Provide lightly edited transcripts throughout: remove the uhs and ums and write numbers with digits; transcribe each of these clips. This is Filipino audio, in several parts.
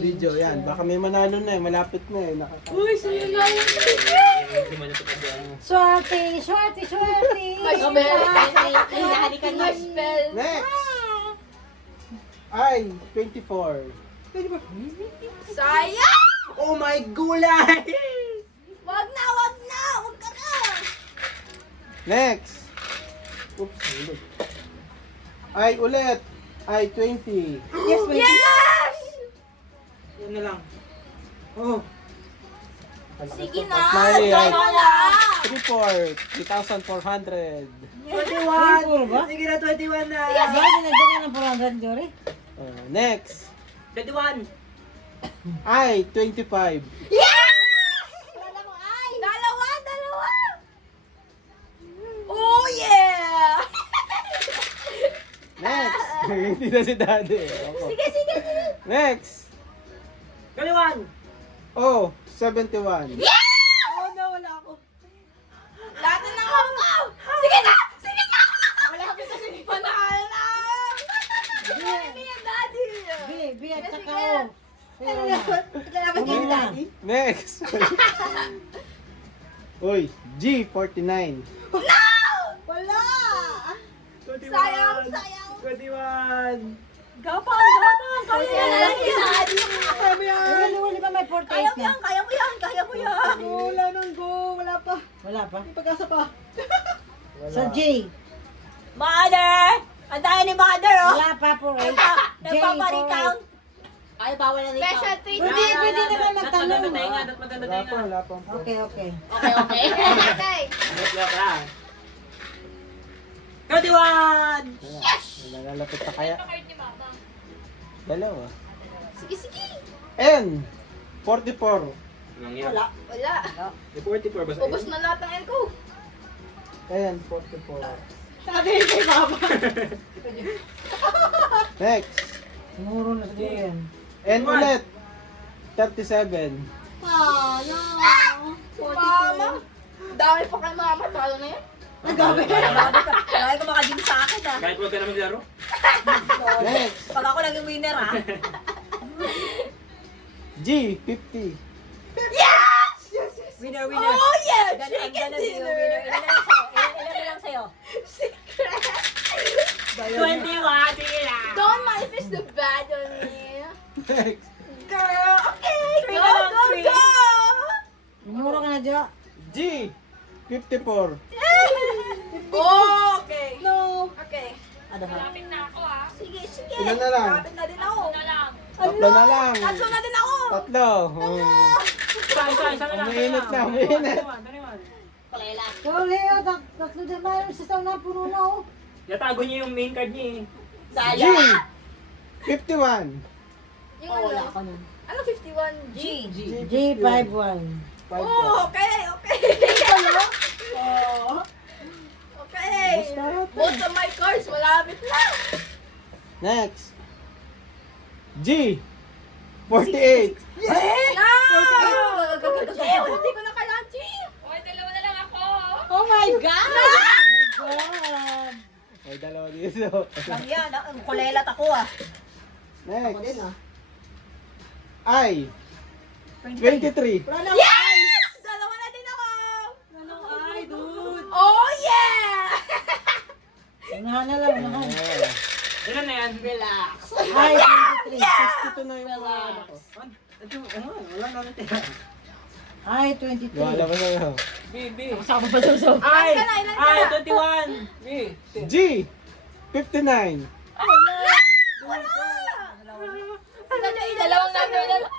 Video yan. Baka may manalo na eh. Malapit na eh. Uy, sa'yo na yun. Swerte, swerte, swerte. Hinahalikan mo. Spell. Next! Ay, 24. Sayang! Oh my gulay! Wag na, wag na! Wag ka na! Next! Oops, ulit. Ay, ulit. Ay, 20. Yes, wait. Yes! Yan na lang. Oh. Sige na! Mali, ay. Tama na! Report. 3,400. 21 ba? Sige na, 21 na. Bakit nagdagan ng 400, Jory? Next. 21. Ay, 25. Yes! Dalawa, dalawa! Oh, yeah! Next. Hindi na si daddy. Ako. Sige, sige, sige! Next. 21. Oh, 71. Yes! Oh no, wala ako. Lahat na ako! Sige na! Sige na! Wala kami kasi panahal na! Sige na, daddy! B at saka Sige. O. Pero Dapat yun na. Next. Uy, G49. Wala! 21. Sayang, sayang! 21. Gapang, gapang! Kaya na lang yan! Kaya mo yan. Wala ba may 48 Kaya mo na? yan! Kaya mo yan! Kaya mo yan! Wala nang go. Wala pa. Wala pa. May pag-asa pa. Sa J. Mother! Ang tayo ni Mother, oh! Wala pa po, right? Nagpaparikaw! Ay, bawal na recount. Special treatment! Pwede naman magtanong. Wala pa, wala pa. Okay, okay. Okay, okay. Okay. Look lang. 21. Nalalapit na kaya. Dalawa. Sige, sige. N. 44. Wala. Wala. May 44 ba sa Ubus na lahat ng N ko. Ayan, 44. Sabi kay Papa. Next. Siguro na siguro yan. N ulit. 37. Mama. Dami pa kay mama. Talo na yan. Nagabi. Dami ko makagin sa akin, ah. Kahit huwag ka na maglaro. Next. Pag ako naging winner, ah. G. 50. Yes! Winner, Oh, yeah! Chicken dinner! Ilan na lang sa'yo? Secret! 21. Sige na. Don't manifest the bad on me. Next. Girl, okay! Three Go, na lang, go, three. go! Mura ka na, Jo. G. 54. Oh, okay. No. Okay. Ano ba? Sige, sige. Ilan na lang? Kapit na din ako. Tatlo na lang. Tatlo na din ako. Tatlo. Isa na lang. Umiinit na, umiinit. Kulela. So, Leo, tatlo din ba yung sa na puno na, oh. Yatago niyo yung main card niya eh. G. Sayang. 51. Yung ano? Ano 51? G. J51. Oh, okay, okay. Oh. Okay. Both of my cards, malapit na. Next. G. 48. No! Hindi ko na kailangan, G. Oh my God! Oh my God. Ay, dalawa dito. Lang yan, kulelat ako, ah. Next. I. 23. Yes! Dalawa na din ako. Ay, dude. Oh, yeah! Unahan na lang, unahan. Ilan na yan? Relax. Ay, 23. 62 na yung mga ano ko. Wala na natin. Ay, 23. Wala ba na? B. Kasama pa sa usaw. Ay! Ilan ka na, ilan ka Ay, na? 21! B. G. 59. Dalawang number na lang.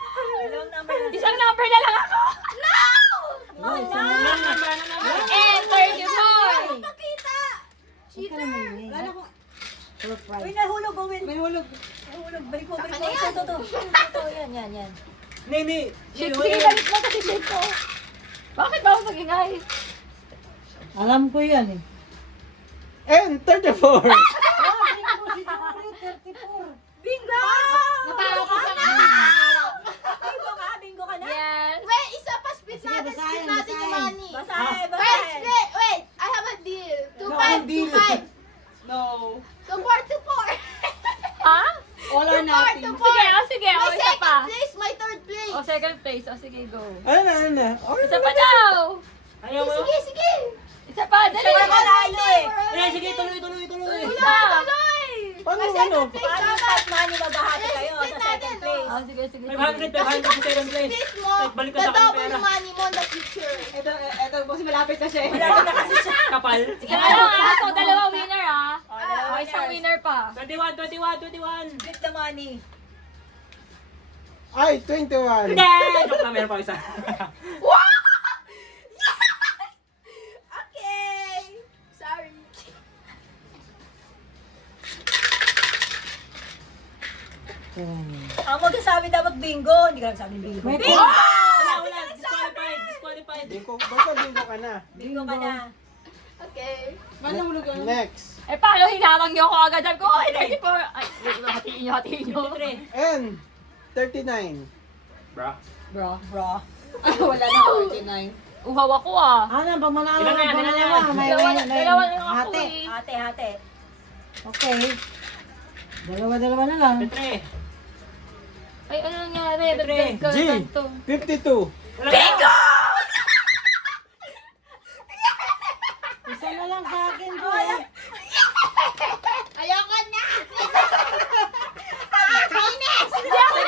Isang number na lang ako! No! Oh, isang Ilang na. number na number? And 34! Pakita! Cheater! Wala ko. Surprise. nahulog, Owen. May hulog. Nahulog. Balik mo, balik mo. Ito, yan. Nini. Sige, balik mo kasi shape ko. Bakit ba ako nagingay? Alam ko yan eh. N. 34. Oh, hindi ko si Jory, 34. Bingo! Natalo ko sa Bingo ka na? Yes. Wait, isa pa split Sige, natin. basahin, Split natin yung basahin. money. Basahin, Wait, basahin. split. Wait, I have a deal. 2-5, deal. 2-5. No. 2-4, 2-4. Ha? All or nothing. Sige, sige. May second place, O, second place. O, sige, go. Ano na? Isa pa daw! Ayaw mo? Sige, sige. Isa pa, dali! Siya manalo eh. Ayan, sige, tuloy. Isa! Paano May ano? second place Paano dapat. kahit money maghahati Yes, kayo split sa second natin, place? oh. Oh, sige, sige. 500 sa second place. Split mo, Balik ka sa akin the-double pera. yung money mo in the future. Ito, boss, malapit na siya. Malapit na kasi siya. Kapal. Sige na lang ha. So, dalawa winner ha. Oh, O, isang winner pa. 21. Split the money. Ay, 21. Hindi! Joke lang, meron pa isa. Wow! Okay. Sorry. Ang magsasabi dapat bingo. Hindi ka nagsabi bingo. May Bingo! Wala. Disqualified. Basta bingo ka na. Bingo ka na. Okay. Next. Eh, paano hinamang niyo ako agad? Sabi ko, oh, 34. Ay, hatiin niyo. 23. And 39. Bro. Bro. Wala na, 49. Uhaw ako ah. Ano, pag manalo Ilan na yan, ng ilan na pangalawa, yan? may Dalawa lang ako hati. eh. Hate. Okay. Dalawa na lang. 23. Ay, ano nangyari? Siyempre. Dagdag ka G. lang to. 52. Bingo! Isa na lang sa akin to eh. Ayoko na!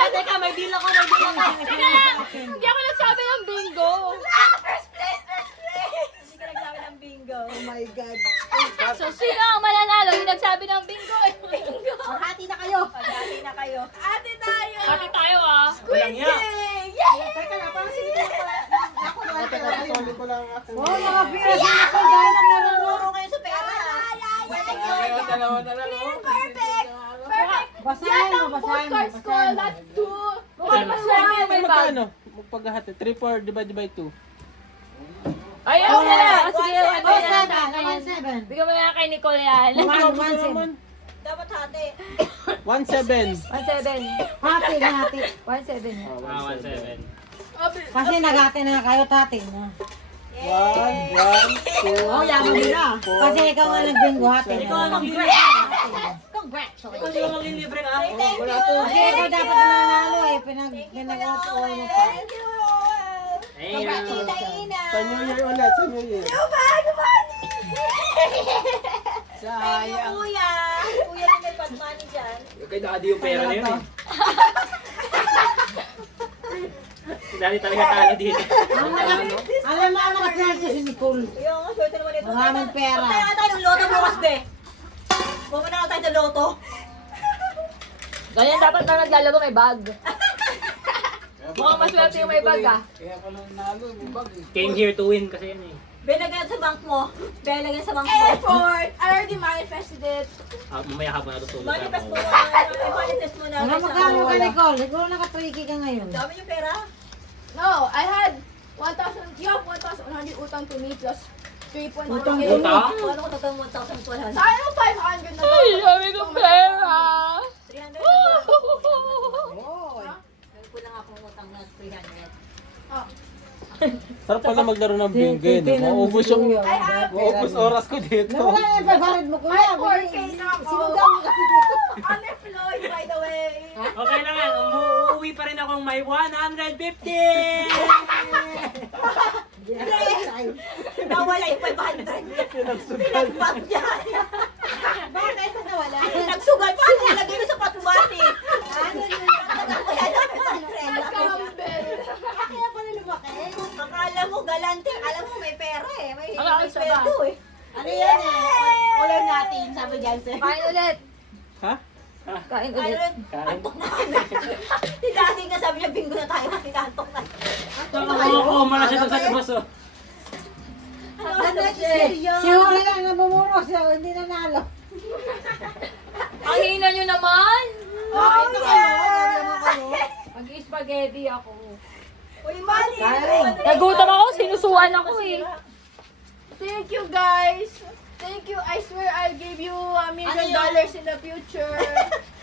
Teka, may deal ako. Teka lang! Hindi ako nagsabi ng bingo. First place! Hindi ka nagsabi ng bingo. Oh my God. So, sino ang mananalo? Yung nagsabi ng bingo. Bingo. Hati na kayo. Pagdati na kayo. Ate tayo! Hati tayo ah. Walang iya. Teka na, parang sige na ako na. Ate, kasali ko lang ako. Oh, mga pira sila ko dahil Puro kayo sa pera. Dalawa na lang. Perfect! Perfect! Basahin mo, Yan ang basahin mo, full card score. basahin mo. That's 2. Mukhang maswerte yung may bag. Magkano? Magpaghati. 3-4 divided by 2. Ayun na lang. Sige, Oh, ano yan sa 7. akin. 7. Bigyan mo na lang kay Nicole yan. One, seven. Dapat hati. 1-7. 1-7. Hati na hati. 1-7. 1-7. Kasi naghati na kayo, tati na. 1, 2, Oh, yaman nila. Kasi ikaw nga nagbingo, hati Ikaw ang na. Ikaw yung maging libre ka. Wala to. Kasi ikaw dapat na nanalo eh. Pinag-all mo pa. Hey, Sa New Year ulit. Sa New Year. Sayang. Kuya. Kuya na may bag money dyan. kay daddy yung pera na yun eh. Si daddy talaga talo dito. Alam mo, ang nakatira si Nicole. Yung nga, swerte naman ito. Maraming pera. Punta na tayo ng loto bukas, be. Pumunta na tayo ng loto. Ganyan dapat na naglalaro may bag. Mukhang maswerte yung may bag ah. Came here to win kasi yun eh. Be, lagyan sa bank mo. Be, lagyan sa bank mo. Effort! I already manifested it. Mamaya habang natutulog Manifest mo ako. na. Manifest mo na. Ano magkano ka, Nicole? Siguro naka-tricky ka ngayon. Dami yung pera. No, I had 1,000. You have 1,100 utang to me plus 3.1k. Utang to me? Utang? Ano ko tatang 1,100? Sayang 500 na Ay, lang. dami kong pera. 300. Kulang akong utang na 300. Oh. Sarap pala maglaro ng bingo eh. no? Maubos yung... Maubos oras ko dito. Nawala na yung 500 mo, kuya. 4k na ako. Sinugang mo kasi dito. Unemployed, by the way. Okay lang yan. Uuwi pa rin akong may 150! Nawala yung 500. Pinagbat niya. Bakit nawala? Nagsugal pa. Nilagay ko sa patubati. Ano yun? Kaya na 500. Nagkambel. Kaya pala lumaki. Akala mo galante. Alam mo may pera eh. May Akala ko sweldo eh. Ano yan eh? Ulam natin, sabi Jansen. Kain ulit. Ha? Kain ulit. Antok na kami. Si dati nga sabi niya bingo na tayo. Tinantok na. Oo, malas ito sa tapos oh. Si Huli lang na bumuro siya, hindi nanalo. Ang hina nyo naman. Oh, yeah! Mag-spaghetti ako. Uy, money! Nagutom ako. Sinusuan ako eh. Thank you, guys. Thank you. I swear I'll give you $1 million in the future.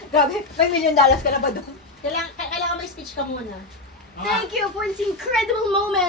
Grabe, may $1 million ka na ba doon? Kailangan may speech ka muna. Thank you for this incredible moment.